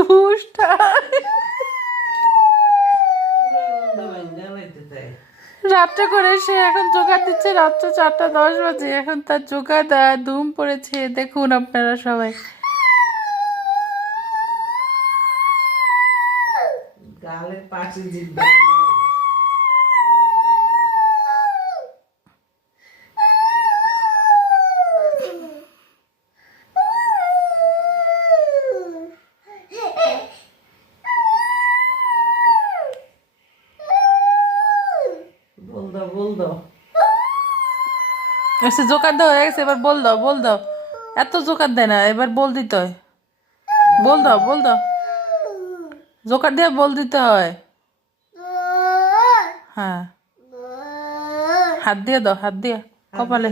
দুষ্টা রাত্রে করে সে এখন জোগাড় দিচ্ছে, রাত্র 4:10 বাজে, এখন তার জোগাড় ধুম পড়েছে। দেখুন আপনারা সবাই। গালের পাশে বল দাও এসে জোগাড় দেওয়া হয়ে গেছে, এবার বল দাও, বল দাও। এত জোগাড় দেয় না, এবার বল দিতে হয়। বল দাও, বল দাও। জোগাড় দিয়ে বল দিতে হয়। হ্যাঁ, হাত দিয়ে দাও, হাত দিয়ে কপালে।